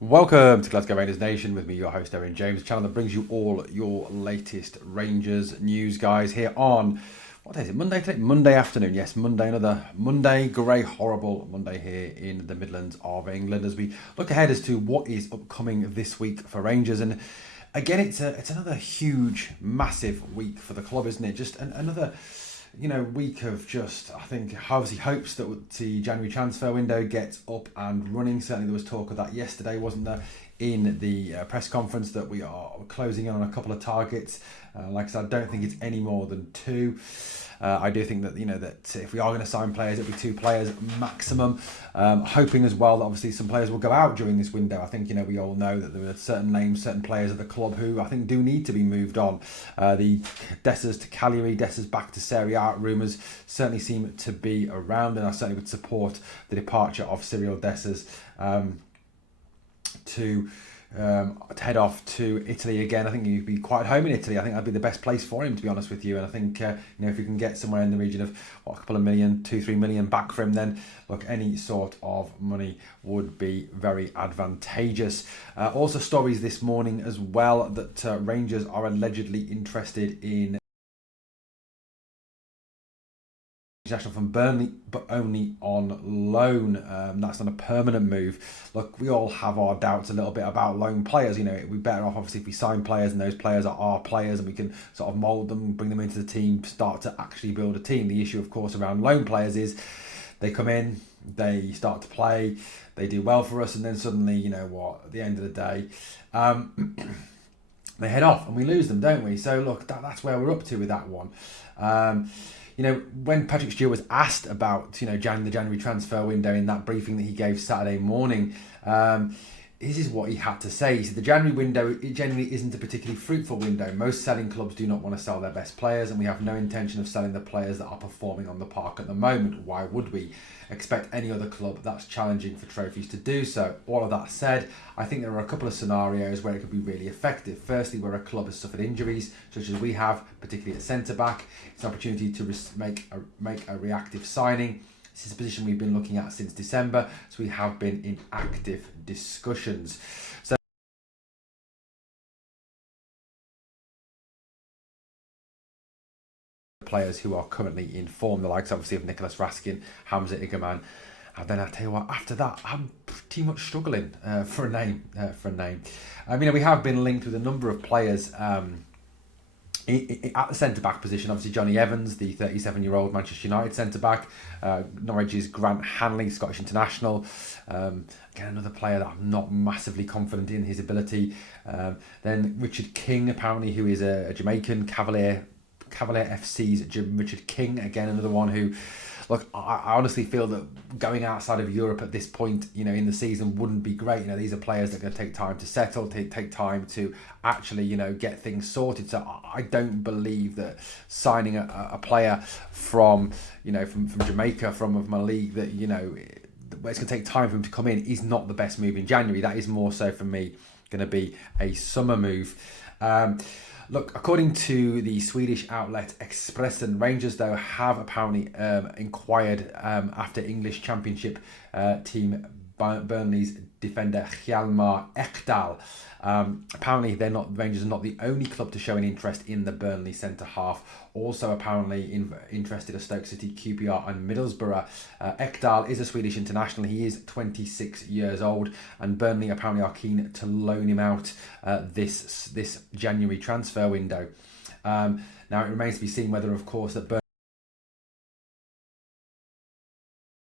Welcome to Glasgow Rangers Nation with me, your host, Owen James, the channel that brings you all your latest Rangers news, guys, here on, what day is it, Monday today? Monday afternoon, yes, Monday, another Monday, grey, horrible Monday here in the Midlands of England as we look ahead as to what is upcoming this week for Rangers. And again, it's another huge, massive week for the club, isn't it? Just another week of just, I think, obviously hopes that the January transfer window gets up and running. Certainly there was talk of that yesterday, wasn't there, in the press conference, that we are closing in on a couple of targets. Like I said, I don't think it's any more than two. I do think that that if we are going to sign players, it'll be two players maximum. Hoping as well that obviously some players will go out during this window. I think we all know that there are certain names, certain players at the club who I think do need to be moved on. The Dessers to Cagliari, Dessers back to Serie A rumours certainly seem to be around, and I certainly would support the departure of Cyril Dessers to head off to Italy again. I think he'd be quite at home in Italy. I think that'd be the best place for him, to be honest with you. And I think if we can get somewhere in the region of a couple of million, 2-3 million back for him, then look, any sort of money would be very advantageous. Also, stories this morning as well that Rangers are allegedly interested in international from Burnley, but only on loan. That's not a permanent move. Look, we all have our doubts a little bit about loan players. We're better off obviously if we sign players and those players are our players and we can sort of mould them, bring them into the team, start to actually build a team. The issue, of course, around loan players is they come in, they start to play, they do well for us, and then suddenly, at the end of the day, they head off and we lose them, don't we? So look, that's where we're up to with that one. When Patrick Stewart was asked about, the January transfer window in that briefing that he gave Saturday morning, this is what he had to say. He said the January window, it generally isn't a particularly fruitful window. Most selling clubs do not want to sell their best players, and we have no intention of selling the players that are performing on the park at the moment. Why would we expect any other club that's challenging for trophies to do so? All of that said, I think there are a couple of scenarios where it could be really effective. Firstly, where a club has suffered injuries, such as we have, particularly at centre-back. It's an opportunity to make a reactive signing. This is a position we've been looking at since December, so we have been in active discussions. So players who are currently in form, the likes obviously of Nicholas Raskin, Hamza Igaman, and then I tell you what, after that, I'm pretty much struggling for a name. We have been linked with a number of players at the centre-back position. Obviously Johnny Evans, the 37-year-old Manchester United centre-back, Norwich's Grant Hanley, Scottish international, again another player that I'm not massively confident in his ability. Then Richard King, apparently, who is a Jamaican, Cavalier FC's Richard King, again another one who, look, I honestly feel that going outside of Europe at this point, in the season wouldn't be great. These are players that are going to take time to settle, take time to actually, get things sorted. So I don't believe that signing a player from Jamaica, from a league that, where it's going to take time for him to come in, is not the best move in January. That is more so for me going to be a summer move. Look, according to the Swedish outlet Expressen, Rangers, though, have apparently inquired after English Championship team Burnley's defender Hjalmar Ekdal. Apparently, Rangers are not the only club to show an interest in the Burnley centre half. Also, apparently, interested are Stoke City, QPR, and Middlesbrough. Ekdal is a Swedish international. He is 26 years old, and Burnley apparently are keen to loan him out this January transfer window. Now, it remains to be seen whether, of course, that Burnley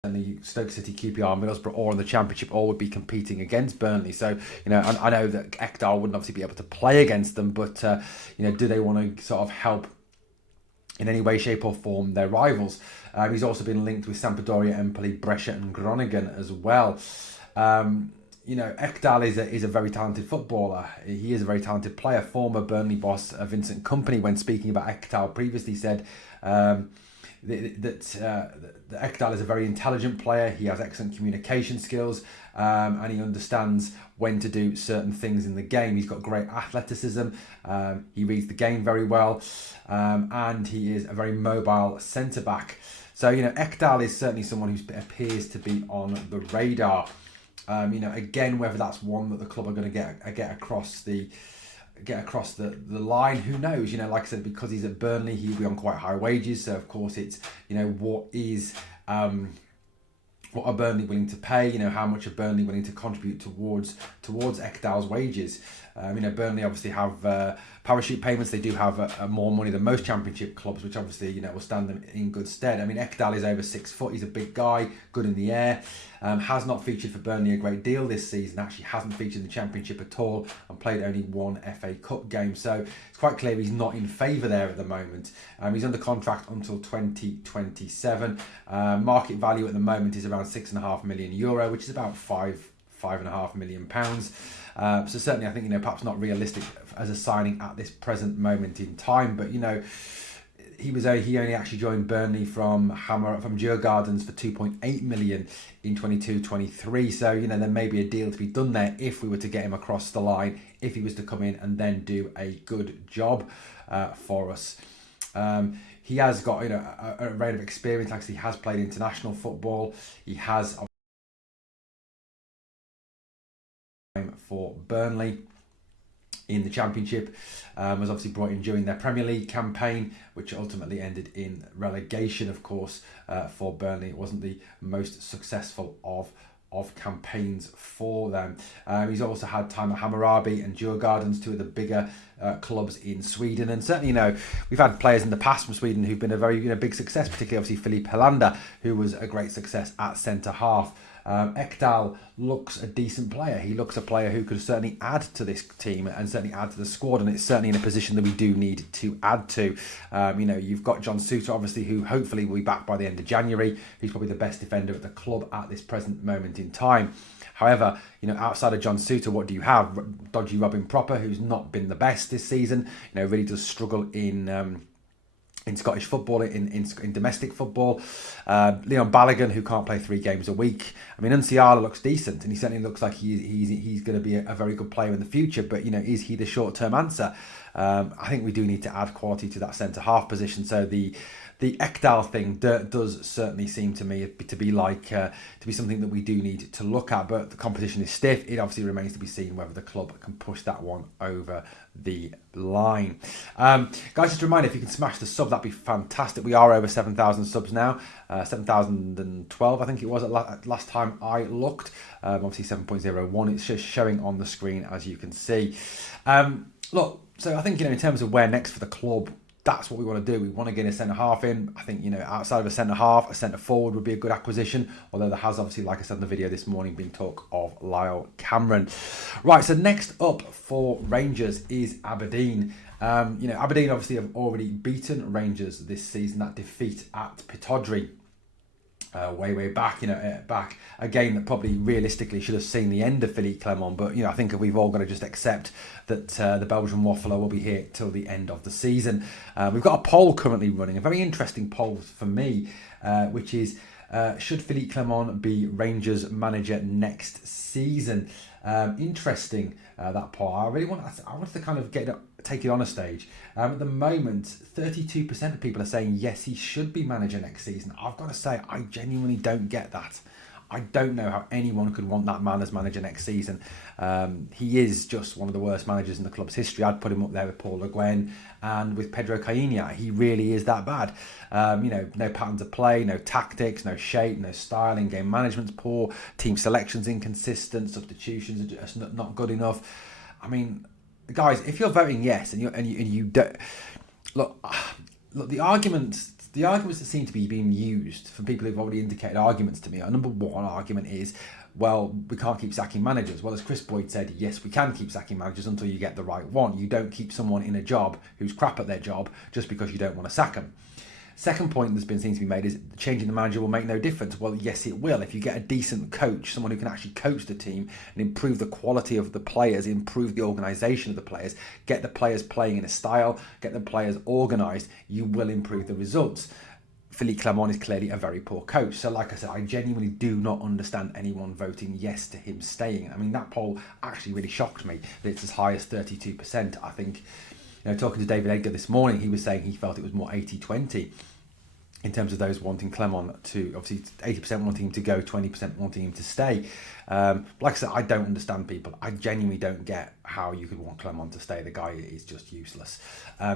and the Stoke City, QPR, Middlesbrough, or in the Championship, all would be competing against Burnley. So, I know that Ekdal wouldn't obviously be able to play against them, but, do they want to sort of help in any way, shape or form their rivals? He's also been linked with Sampdoria, Empoli, Brescia and Groningen as well. Ekdal is a very talented footballer. He is a very talented player. Former Burnley boss Vincent Kompany, when speaking about Ekdal previously, said that Ekdal is a very intelligent player. He has excellent communication skills, and he understands when to do certain things in the game. He's got great athleticism. He reads the game very well, and he is a very mobile centre back. So Ekdal is certainly someone who appears to be on the radar. Again, whether that's one that the club are going to get across the line, who knows? Like I said, because he's at Burnley, he'll be on quite high wages. So of course, it's what are Burnley willing to pay? How much are Burnley willing to contribute towards Ekdal's wages? Burnley obviously have parachute payments. They do have more money than most Championship clubs, which obviously will stand them in good stead. Ekdal is over 6 foot. He's a big guy, good in the air. Has not featured for Burnley a great deal this season. Actually, hasn't featured in the Championship at all, and played only one FA Cup game. So it's quite clear he's not in favour there at the moment. He's under contract until 2027. Market value at the moment is around €6.5 million, which is about £5.5 million. So certainly, I think perhaps not realistic as a signing at this present moment in time. But he only actually joined Burnley from Djurgårdens for 2.8 million in 22-23. So there may be a deal to be done there if we were to get him across the line, if he was to come in and then do a good job for us. He has got a range of experience. Like he has played international football. He has for Burnley in the Championship, was obviously brought in during their Premier League campaign, which ultimately ended in relegation, of course, for Burnley. It wasn't the most successful of campaigns for them. He's also had time at Hammarby and Djurgårdens, two of the bigger clubs in Sweden. And certainly, we've had players in the past from Sweden who've been a very big success, particularly obviously Philippe, who was a great success at centre-half. Ekdal looks a decent player. He looks a player who could certainly add to this team and certainly add to the squad, and it's certainly in a position that we do need to add to. You've got John Souttar, obviously, who hopefully will be back by the end of January. He's probably the best defender at the club at this present moment in time. However, outside of John Souttar, what do you have? Dodgy Robin Proper, who's not been the best this season. Really does struggle in Scottish football, in domestic football. Leon Balogun, who can't play 3 games a week. Unciala looks decent, and he certainly looks like he's going to be a very good player in the future. But is he the short-term answer? I think we do need to add quality to that centre-half position. So the Ekdal thing does certainly seem to me to be something that we do need to look at. But the competition is stiff. It obviously remains to be seen whether the club can push that one over the line. Guys, just a reminder, if you can smash the sub, that'd be fantastic. We are over 7,000 subs now. 7,012, I think it was at last time I looked. Obviously 7.01. It's just showing on the screen, as you can see. Look, so I think in terms of where next for the club, that's what we want to do. We want to get a centre-half in. I think, outside of a centre-half, a centre-forward would be a good acquisition. Although there has obviously, like I said in the video this morning, been talk of Lyle Cameron. Right, so next up for Rangers is Aberdeen. Aberdeen obviously have already beaten Rangers this season. That defeat at Pittodrie. Way back, back a game that probably realistically should have seen the end of Philippe Clement, but I think we've all got to just accept that the Belgian Waffler will be here till the end of the season. We've got a poll currently running, a very interesting poll for me, which is should Philippe Clement be Rangers manager next season? Interesting, that poll. I wanted to kind of take it on a stage. At the moment, 32% of people are saying yes, he should be manager next season. I've got to say, I genuinely don't get that. I don't know how anyone could want that man as manager next season. He is just one of the worst managers in the club's history. I'd put him up there with Paul Le Guen and with Pedro Caíña. He really is that bad. No patterns of play, no tactics, no shape, no style. In-game management's poor. Team selection's inconsistent. Substitutions are just not good enough. Guys, if you're voting yes and you don't look, the arguments that seem to be being used from people who've already indicated arguments to me. Our number one argument is, well, we can't keep sacking managers. Well, as Chris Boyd said, yes, we can keep sacking managers until you get the right one. You don't keep someone in a job who's crap at their job just because you don't want to sack them. Second point that's seems to be made is changing the manager will make no difference. Well, yes, it will. If you get a decent coach, someone who can actually coach the team and improve the quality of the players, improve the organisation of the players, get the players playing in a style, get the players organised, you will improve the results. Philippe Clement is clearly a very poor coach. So like I said, I genuinely do not understand anyone voting yes to him staying. That poll actually really shocked me that it's as high as 32%. I think, talking to David Ekdal this morning, he was saying he felt it was more 80-20. in terms of those wanting Clement to, obviously 80% wanting him to go, 20% wanting him to stay. Like I said, I don't understand people. I genuinely don't get how you could want Clement to stay. The guy is just useless.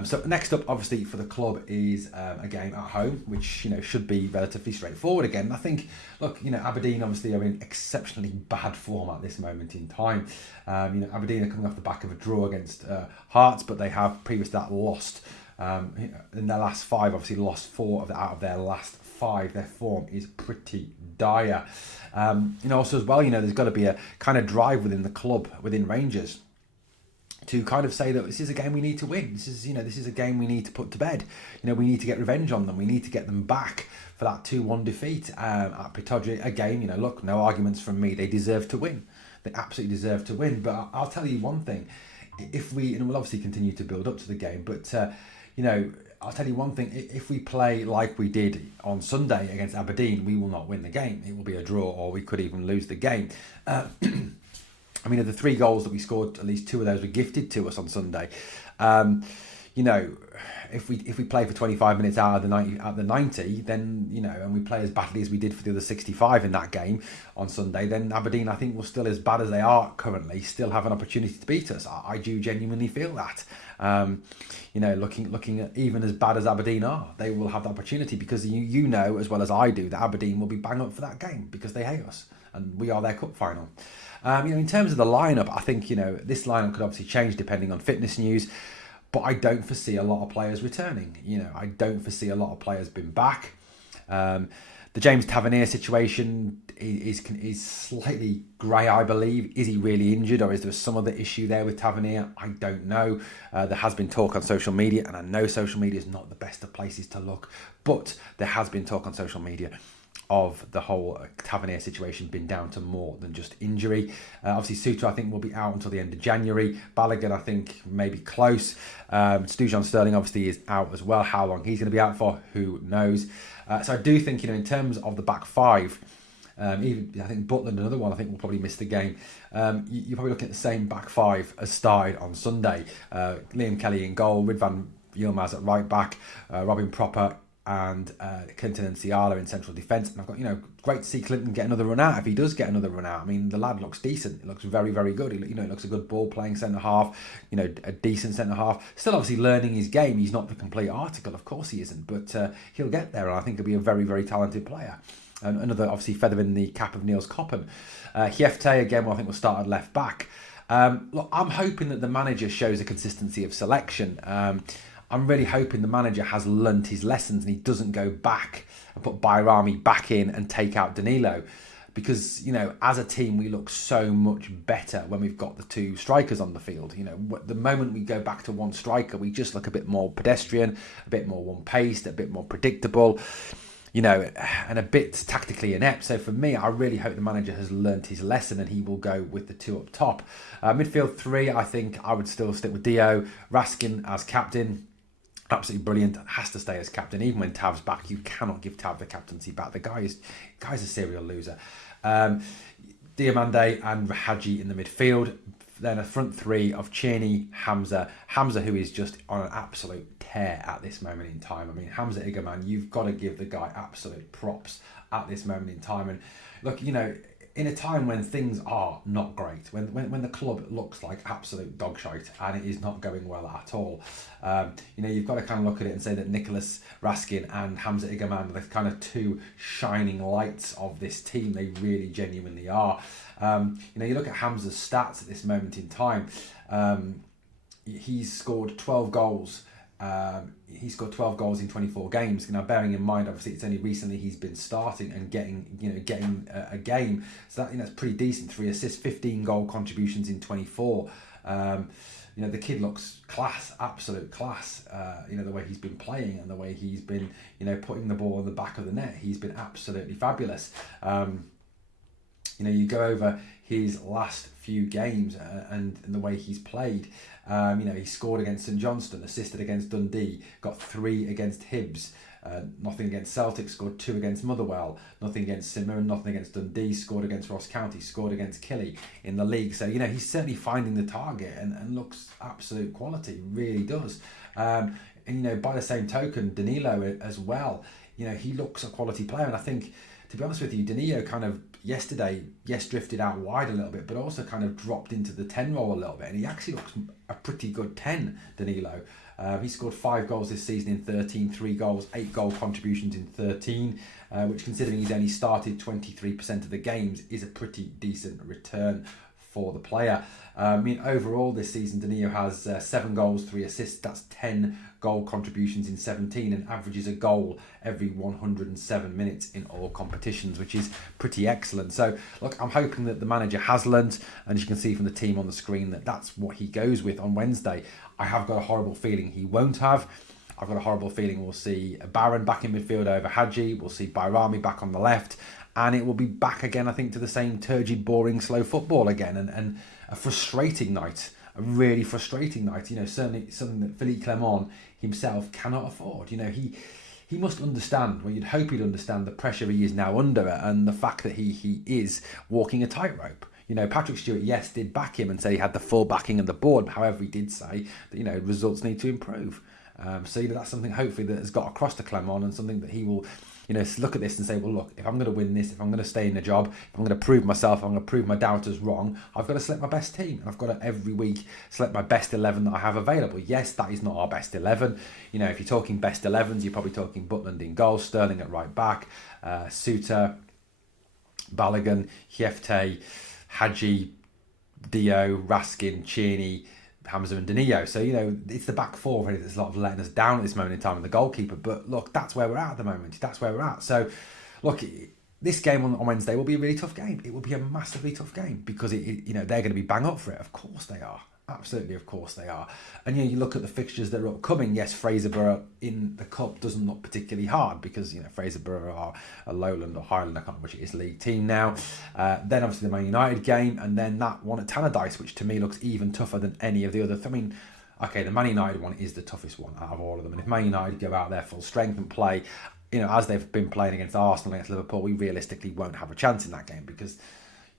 So next up, obviously, for the club is a game at home, which, should be relatively straightforward again. I think, look, Aberdeen obviously are in exceptionally bad form at this moment in time. Aberdeen are coming off the back of a draw against Hearts, but they have previous to that lost. In their last 5, obviously lost 4 out of their last 5. Their form is pretty dire. Also as well, there's got to be a kind of drive within the club, within Rangers, to kind of say that this is a game we need to win. This is a game we need to put to bed. We need to get revenge on them. We need to get them back for that 2-1 defeat at Pittodrie. Again, look, no arguments from me. They deserve to win. They absolutely deserve to win. But I'll tell you one thing. If we, and we'll obviously continue to build up to the game, but I'll tell you one thing, if we play like we did on Sunday against Aberdeen, we will not win the game. It will be a draw, or we could even lose the game. Of the 3 goals that we scored, at least 2 of those were gifted to us on Sunday. If we play for 25 minutes out of the 90, then, and we play as badly as we did for the other 65 in that game on Sunday, then Aberdeen, I think, will still, as bad as they are currently, still have an opportunity to beat us. I do genuinely feel that. Looking at even as bad as Aberdeen are, they will have the opportunity, because you know as well as I do that Aberdeen will be bang up for that game because they hate us and we are their cup final. In terms of the lineup, I think this lineup could obviously change depending on fitness news, but I don't foresee a lot of players returning. I don't foresee a lot of players being back. The James Tavernier situation is slightly grey, I believe. Is he really injured, or is there some other issue there with Tavernier? I don't know. There has been talk on social media, and I know social media is not the best of places to look, but there has been talk on social media of the whole Tavernier situation being down to more than just injury. Obviously, Suter, I think, will be out until the end of January. Balogun, I think, maybe close. Stu-John Sterling, obviously, is out as well. How long he's going to be out for, who knows? So I do think, in terms of the back 5, even I think Butland, another one, I think will probably miss the game. You're probably looking at the same back 5 as started on Sunday. Liam Kelly in goal, Ridvan Yilmaz at right back, Robin Propper and Clinton and Ciala in central defence. And I've got, great to see Clinton get another run out if he does get another run out. The lad looks decent. He looks very, very good. He looks a good ball playing centre half, a decent centre half. Still obviously learning his game. He's not the complete article, of course he isn't, but he'll get there, and I think he'll be a very, very talented player. And another, obviously, feather in the cap of Niels Koppen. Hiefte, again, I think will start at left back. Look, I'm hoping that the manager shows a consistency of selection. I'm really hoping the manager has learnt his lessons and he doesn't go back and put Bayrami back in and take out Danilo. Because, as a team, we look so much better when we've got the 2 strikers on the field. The moment we go back to 1 striker, we just look a bit more pedestrian, a bit more one-paced, a bit more predictable, and a bit tactically inept. So for me, I really hope the manager has learnt his lesson and he will go with the 2 up top. Midfield 3, I think I would still stick with Dio. Raskin as captain. Absolutely brilliant. Has to stay as captain. Even when Tav's back, you cannot give Tav the captaincy back. The guy's a serial loser. Diomande and Rahaji in the midfield. Then a front 3 of Cheney, Hamza, who is just on an absolute tear at this moment in time. Hamza Igerman, you've got to give the guy absolute props at this moment in time. And look, in a time when things are not great, when the club looks like absolute dog shite and it is not going well at all, you've got to kind of look at it and say that Nicholas Raskin and Hamza Igerman are the kind of 2 shining lights of this team. They really genuinely are. You look at Hamza's stats at this moment in time. He's scored 12 goals. He's got 12 goals in 24 games. Now, bearing in mind, obviously, it's only recently he's been starting and getting a game. So that, that's pretty decent. 3 assists, 15 goal contributions in 24. The kid looks class, absolute class. The way he's been playing and the way he's been, putting the ball in the back of the net. He's been absolutely fabulous. You go over his last few games and the way he's played. He scored against St Johnstone, assisted against Dundee, got 3 against Hibs, nothing against Celtic, scored 2 against Motherwell, nothing against St Mirren, nothing against Dundee, scored against Ross County, scored against Killie in the league. So, he's certainly finding the target and looks absolute quality, really does. By the same token, Danilo as well he looks a quality player. And I think, to be honest with you, Danilo kind of yesterday, drifted out wide a little bit, but also kind of dropped into the 10 role a little bit. And he actually looks a pretty good 10, Danilo. He scored 5 goals this season in 13, 3 goals, 8 goal contributions in 13, which, considering he's only started 23% of the games, is a pretty decent return for the player. Overall this season, Danilo has 7 goals, 3 assists. That's 10 goal contributions in 17 and averages a goal every 107 minutes in all competitions, which is pretty excellent. So, look, I'm hoping that the manager has learnt, and you can see from the team on the screen that that's what he goes with on Wednesday. I have got a horrible feeling he won't have. I've got a horrible feeling we'll see Barron back in midfield over Hadji. We'll see Bayrami back on the left. And it will be back again, I think, to the same turgid, boring, slow football again. And a frustrating night, a really frustrating night. Certainly something that Philippe Clement himself cannot afford. He must understand, well, you'd hope he'd understand the pressure he is now under and the fact that he is walking a tightrope. Patrick Stewart, yes, did back him and say he had the full backing of the board. However, he did say that, results need to improve. So that's something hopefully that has got across to Clement, and something that he will, look at this and say, well, look, if I'm going to win this, if I'm going to stay in the job, if I'm going to prove myself, if I'm going to prove my doubters wrong, I've got to select my best team. And I've got to every week select my best 11 that I have available. Yes, that is not our best 11. If you're talking best 11s, you're probably talking Butland in goal, Sterling at right back, Suter, Balogun, Hiefte, Hadji, Dio, Raskin, Cheney, Hamza and Danilo. So, it's the back four really that's a lot of letting us down at this moment in time, and the goalkeeper. But look, that's where we're at the moment. That's where we're at. So, look, this game on Wednesday will be a really tough game. It will be a massively tough game because, they're going to be bang up for it. Of course they are. Absolutely, of course they are. And, you look at the fixtures that are upcoming. Yes, Fraserburgh in the Cup doesn't look particularly hard because, Fraserburgh are a Lowland or Highland, I can't remember which it is, league team now. Then obviously the Man United game, and then that one at Tannadice, which to me looks even tougher than any of the other. Okay, the Man United one is the toughest one out of all of them. And if Man United go out there full strength and play, as they've been playing against Arsenal, against Liverpool, we realistically won't have a chance in that game because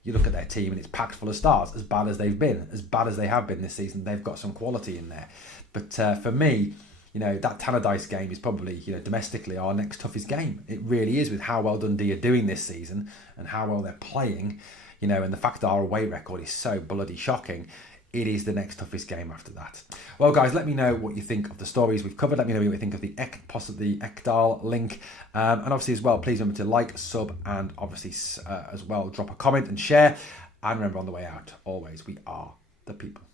you look at their team and it's packed full of stars. As bad as they've been, as bad as they have been this season, they've got some quality in there. But for me, that Tannadice game is probably, domestically our next toughest game. It really is, with how well Dundee are doing this season and how well they're playing, and the fact that our away record is so bloody shocking. It is the next toughest game after that. Well, guys, let me know what you think of the stories we've covered. Let me know what you think of the possibly Ekdal link. And obviously as well, please remember to like, sub, and obviously as well, drop a comment and share. And remember, on the way out, always, we are the people.